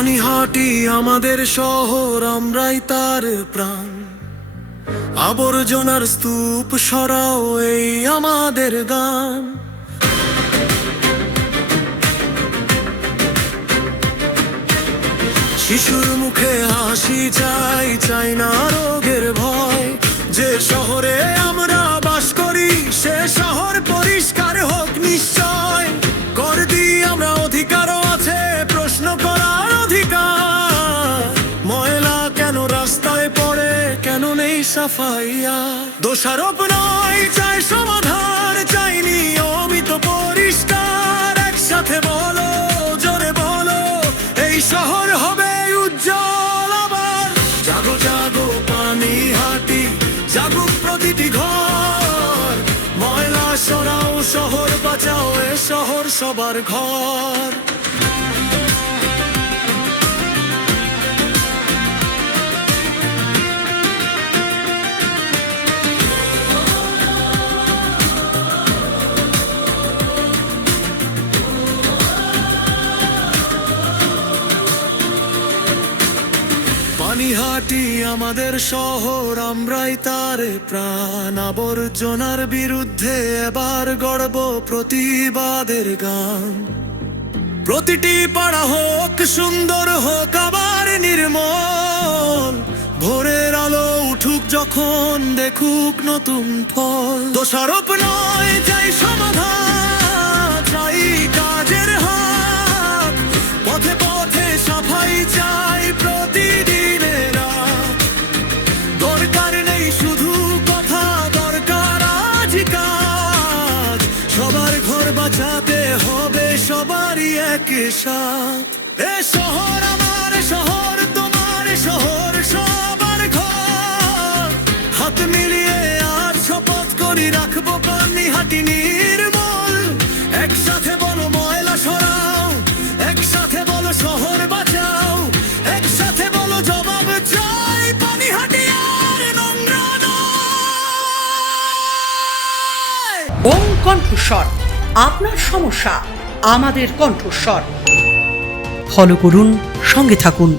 পানিহাটি আমাদের শহর, আমরাই তার প্রাণ। আবর্জনার স্তূপ সরাও, এই আমাদের গান। শিশুর মুখে হাসি চাই, চাই না রোগের ভয়। যে শহরে আমরা বাস করি, সে শহর পরিষ্কার হোক নিশ্চয়। কর দিই আমরা, অধিকারও আছে প্রশ্ন করার অধিকার। ময়লা কেন রাস্তায় পড়ে, কেন নেই সাফাইয়া? দোষারোপ নয়, চাই সমাধান, চাই নিয়মিত পরিষ্কার। একসাথে বলো, জোরে বলো, এই শহর হবে উজ্জ্বল আবার। জাগো জাগো পানিহাটি, জাগুক প্রতিটি ঘর। ময়লা সরাও, শহর বাঁচাও, এ শহর সবার ঘর। পানিহাটি আমাদের শহর, আমরাই তার প্রাণ। আবর্জনার বিরুদ্ধে এবার গড়ব প্রতিবাদের গান। প্রতিটি পাড়া হোক সুন্দর, হোক আবার নির্মল। ভোরের আলো উঠুক যখন, দেখুক নতুন ফল। দোষারোপ নয়, চাই সমাধান, চাই কাজের হাত। পথে পথে সাফাই চাই প্রতিদিনের রাত। দরকার নেই শুধু কথা, দরকার আজ কাজ। সবার ঘর বাঁচাতে হবে, সবারই এক সাথ। এ শহর আমার শহর, তোমার শহর, সবার ঘর। হাত মিলিয়ে আর শপথ করি, রাখবো পানিহাটি নির্মল। একসাথে বলো ময়লা সরাও, একসাথে বলো শহর বাঁচাও। একসাথে বলো জবাব চাই, পানিহাটি আর নোংরা নয়। বং কণ্ঠস্বর, আপনার সমস্যা আমাদের কণ্ঠস্বর। ফলো করুন, সঙ্গে থাকুন।